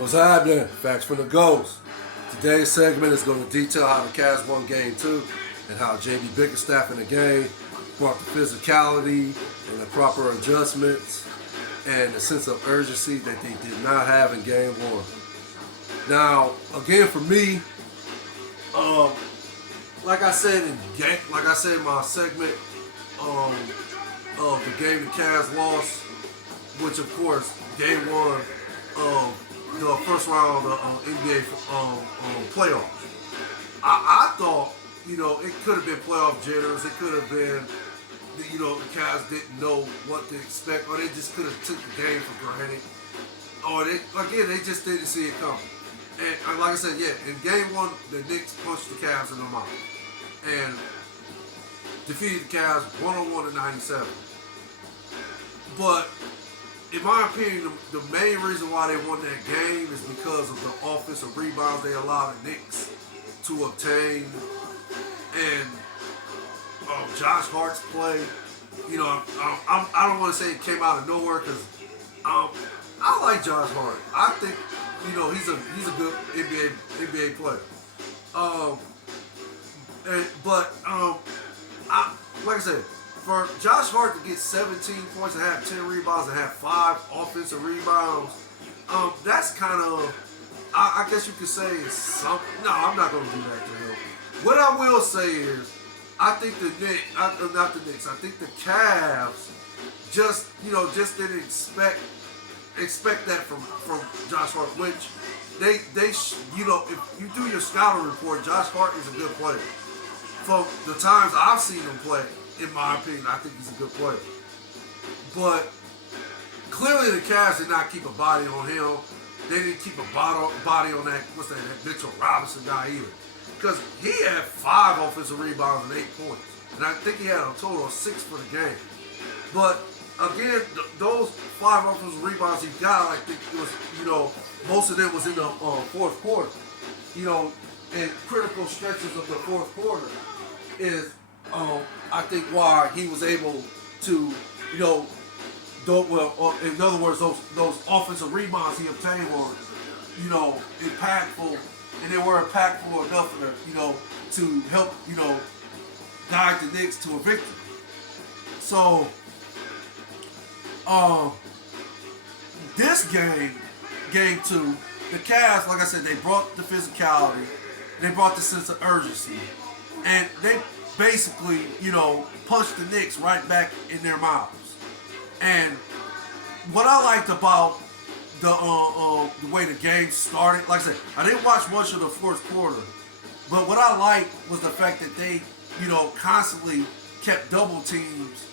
What's happening? Facts from the Ghost. Today's segment is going to detail how the Cavs won Game 2 and how J.B. Bickerstaff in the game brought the physicality and the proper adjustments and the sense of urgency that they did not have in Game 1. Now, again, for me, like I said in my segment of the game the Cavs lost, which of course Game 1 of the first round of NBA playoffs. I thought, it could have been playoff jitters. It could have been, the Cavs didn't know what to expect, or they just could have took the game for granted, or they just didn't see it coming. And like I said, in Game 1, the Knicks punched the Cavs in the mouth and defeated the Cavs 101-97. But in my opinion, the main reason why they won that game is because of the offensive rebounds they allowed the Knicks to obtain, and Josh Hart's play. I don't want to say it came out of nowhere because I like Josh Hart. I think he's a good NBA player. Like I said, for Josh Hart to get 17 points and have 10 rebounds and have 5 offensive rebounds, that's kind of, I guess you could say it's something. No, I'm not going to do that to him. What I will say is, I think the Knicks, not the Knicks, I think the Cavs just didn't expect that from Josh Hart, which if you do your scouting report, Josh Hart is a good player. From the times I've seen him play, in my opinion, I think he's a good player. But clearly the Cavs did not keep a body on him. They didn't keep a body on that Mitchell Robinson guy either. Because he had 5 offensive rebounds and 8 points. And I think he had a total of 6 for the game. But again, those 5 offensive rebounds he got, I think it was, most of them was in the fourth quarter. In critical stretches of the fourth quarter is, I think why he was able to, in other words, those offensive rebounds he obtained were, impactful, and they were impactful enough to help, guide the Knicks to a victory. So, this game, Game 2, the Cavs, like I said, they brought the physicality, they brought the sense of urgency, and they basically, punched the Knicks right back in their mouths. And what I liked about the way the game started, like I said, I didn't watch much of the fourth quarter, but what I liked was the fact that they, constantly kept double teams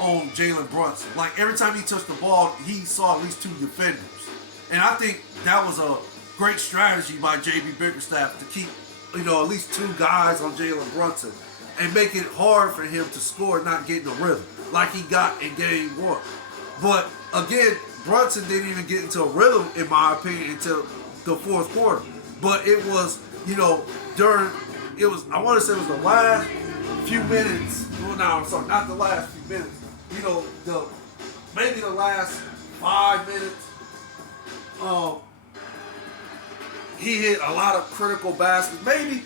on Jalen Brunson. Like every time he touched the ball, he saw at least 2 defenders. And I think that was a great strategy by J.B. Bickerstaff to keep, at least 2 guys on Jalen Brunson and make it hard for him to score and not get in the rhythm like he got in Game 1. But again, Brunson didn't even get into a rhythm, in my opinion, until the fourth quarter. But it was, I want to say it was the last few minutes. Well, no, I'm sorry, not the last few minutes. Maybe the last 5 minutes. He hit a lot of critical baskets. Maybe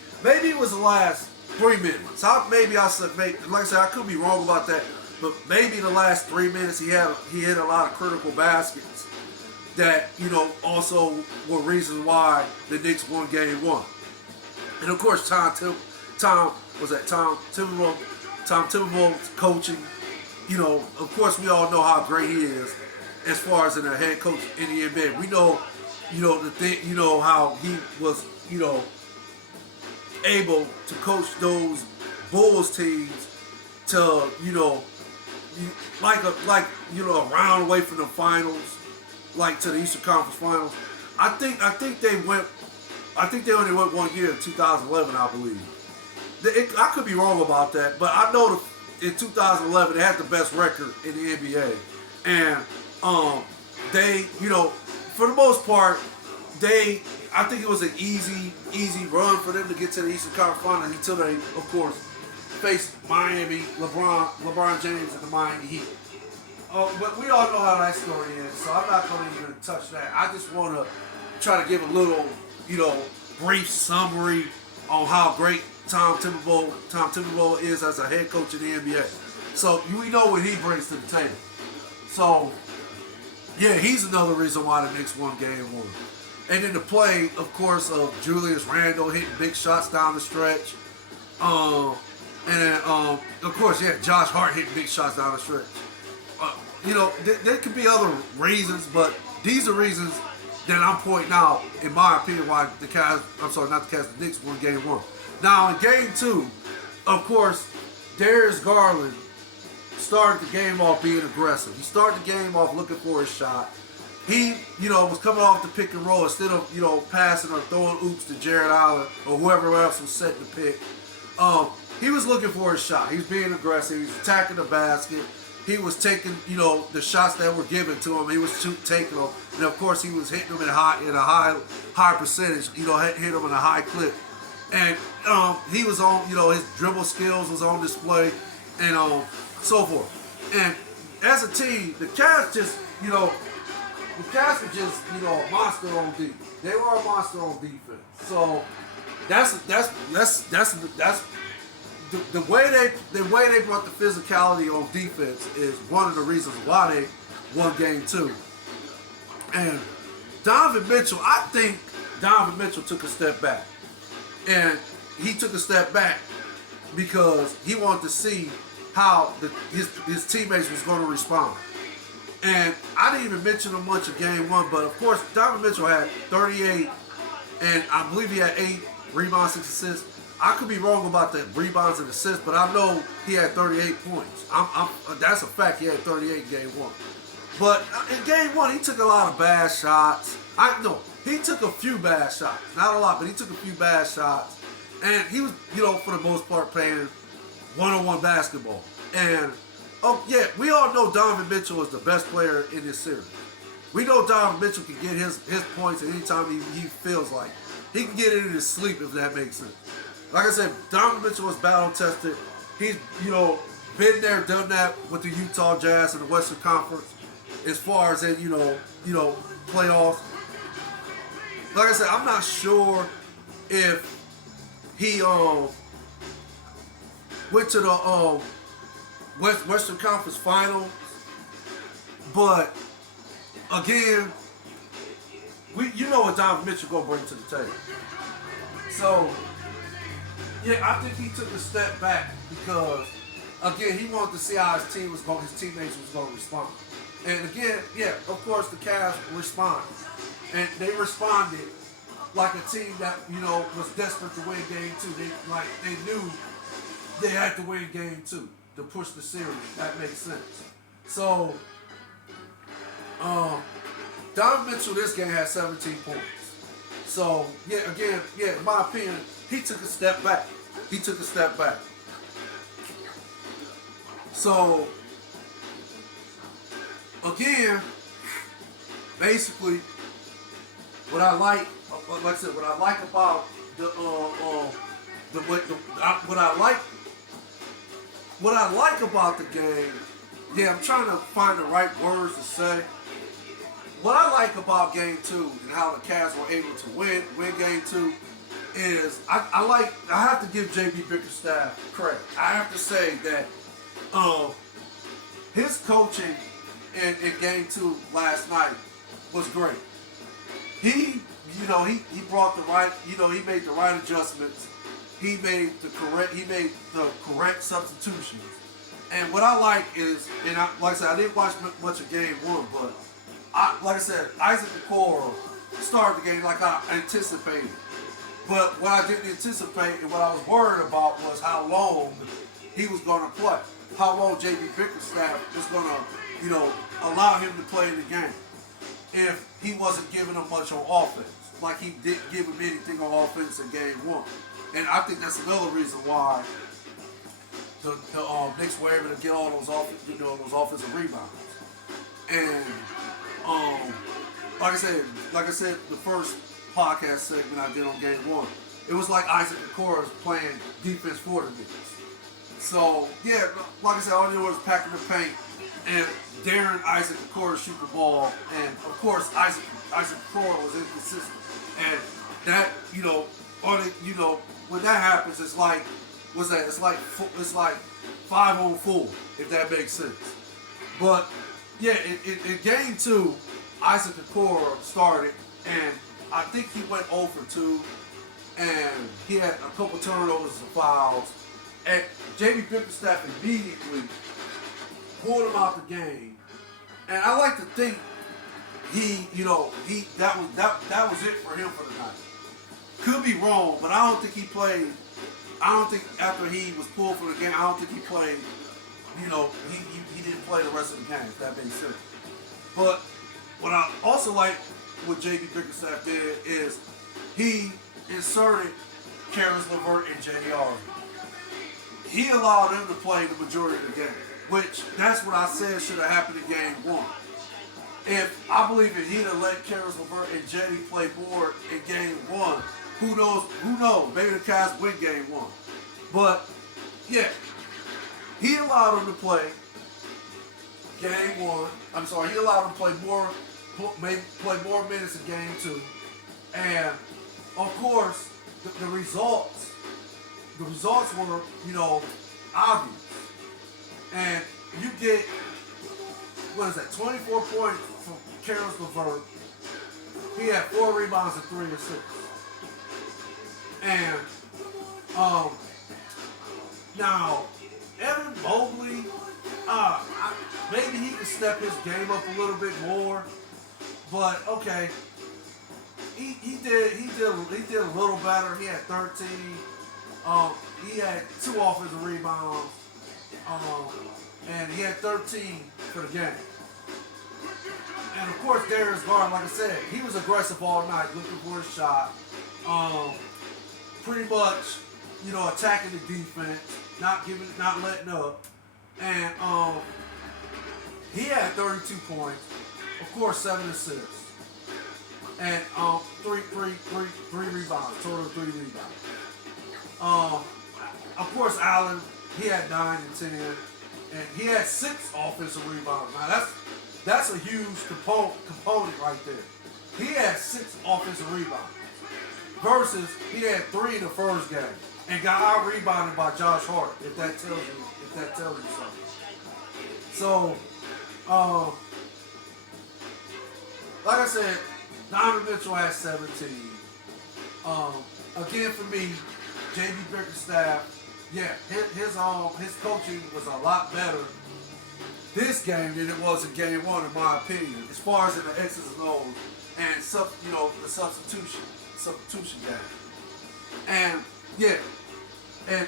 it was the last 3 minutes. Like I said, I could be wrong about that, but maybe the last 3 minutes he hit a lot of critical baskets that also were reasons why the Knicks won Game 1. And of course, Tom Thibodeau's coaching. Of course, we all know how great he is as far as in a head coach in the NBA. We know, how he was, able to coach those Bulls teams to, a round away from the finals, like to the Eastern Conference Finals. I think they only went 1 year in 2011, I believe. I could be wrong about that, but I know in 2011 they had the best record in the NBA, and they, for the most part, I think it was an easy run for them to get to the Eastern Conference Finals until they, of course, faced Miami, LeBron James and the Miami Heat. but we all know how that story is, so I'm not going to even touch that. I just want to try to give a little, brief summary on how great Tom Thibodeau is as a head coach in the NBA. So we know what he brings to the table. So yeah, he's another reason why the Knicks won Game 1. And then the play, of course, of Julius Randle hitting big shots down the stretch. Of course, yeah, Josh Hart hitting big shots down the stretch. There could be other reasons, but these are reasons that I'm pointing out, in my opinion, why the Knicks won Game 1. Now, in Game 2, of course, Darius Garland started the game off being aggressive. He started the game off looking for his shot. He, was coming off the pick and roll instead of, passing or throwing oops to Jared Allen or whoever else was setting the pick. He was looking for his shot. He was being aggressive. He was attacking the basket. He was taking, the shots that were given to him. He was taking them. And, of course, he was hitting them in a high percentage, hit them in a high clip. And he was on, his dribble skills was on display and so forth. And as a team, the Cavs just, the Cavs were just, a monster on defense. They were a monster on defense. So that's the way they brought the physicality on defense is one of the reasons why they won Game 2. And Donovan Mitchell, I think Donovan Mitchell took a step back. And he took a step back because he wanted to see how his teammates was going to respond. And I didn't even mention him much in Game 1, but of course, Donovan Mitchell had 38, and I believe he had 8 rebounds, 6 assists. I could be wrong about the rebounds and assists, but I know he had 38 points. That's a fact. He had 38 in Game 1. But in Game 1, he took a lot of bad shots. He took a few bad shots. Not a lot, but he took a few bad shots. And he was, for the most part, playing one-on-one basketball. And, we all know Donovan Mitchell is the best player in this series. We know Donovan Mitchell can get his points at any time he feels like. He can get it in his sleep, if that makes sense. Like I said, Donovan Mitchell was battle-tested. He's, been there, done that with the Utah Jazz in the Western Conference as far as in, playoffs. Like I said, I'm not sure if he went to the Western Conference Finals, but again, you know what Donovan Mitchell gonna bring to the table. So yeah, I think he took a step back because again he wanted to see how his teammates was gonna respond. And again, yeah, of course the Cavs responded. And they responded like a team that, was desperate to win Game 2. They knew they had to win Game 2 to push the series. That makes sense. So, Donovan Mitchell this game had 17 points. So, in my opinion, he took a step back. So, again, basically, what I like about what I like about the game, I'm trying to find the right words to say. What I like about Game 2 and how the Cavs were able to win Game 2 is I have to give JB Bickerstaff credit. I have to say that his coaching in Game 2 last night was great. He brought the right, he made the right adjustments. He made the correct substitutions. And what I like is, like I said, I didn't watch much of Game 1, but like I said, Isaac Okoro started the game like I anticipated. But what I didn't anticipate and what I was worried about was how long he was going to play. How long JB Bickerstaff was going to, allow him to play in the game. If he wasn't giving him much on offense, like he didn't give him anything on offense in Game 1. And I think that's another reason why the Knicks were able to get all those offensive rebounds. And like I said, the first podcast segment I did on Game 1, it was like Isaac Okoro is playing defense for the Knicks. So yeah, like I said, all I did was packing the paint and daring Isaac Okoro to shoot the ball, and of course Isaac Okoro was inconsistent, and that when that happens, it's like what's that? It's like 5-on-4, if that makes sense. But yeah, in game 2, Isaac Okoro started, and I think he went 0 for 2, and he had a couple turnovers and fouls, and Jamie Bickerstaff immediately pulled him out the game. And I like to think that was it for him for the night. Could be wrong, but I don't think he played. I don't think after he was pulled for the game, I don't think he played. He didn't play the rest of the game, if that makes sense. But what I also like what J.B. Bickerstaff did is he inserted Karis LeVert and J.R. He allowed them to play the majority of the game, which that's what I said should have happened in game 1. I believe if he'd have let Karis LeVert and Jetty play more in game 1, who knows? Maybe the Cavs win game 1. But yeah, he allowed them to play game 1. I'm sorry, he allowed them to play more minutes in game 2. And of course, the results were, obvious. And you get, 24 points from Karis LeVert. He had 4 rebounds and 3 assists. And now Evan Mobley, maybe he can step his game up a little bit more. But okay, he did a little better. He had 13. He had 2 offensive rebounds. And he had 13 for the game. And of course, Darius Garland, like I said, he was aggressive all night, looking for a shot. Pretty much, attacking the defense, not letting up. And he had 32 points, of course, 7 assists, and three rebounds, total of 3 rebounds. Of course, Allen, he had 9 and 10, and he had 6 offensive rebounds. Now that's a huge component right there. He had 6 offensive rebounds versus he had 3 in the first game and got out rebounded by Josh Hart. If that tells you something. So, like I said, Donovan Mitchell had 17. Again, for me, J.B. Bickerstaff, yeah, his coaching was a lot better this game than it was in game 1, in my opinion, as far as in the X's and O's and the substitution game. And yeah, and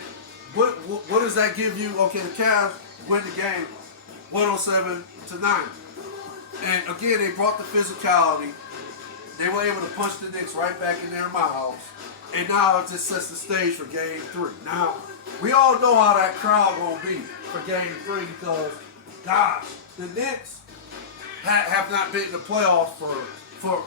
what does that give you? Okay, the Cavs win the game 107-90. And again, they brought the physicality. They were able to punch the Knicks right back in their mouths. And now it just sets the stage for game 3. Now, we all know how that crowd gonna be for game 3 because, gosh, the Knicks have not been in the playoffs for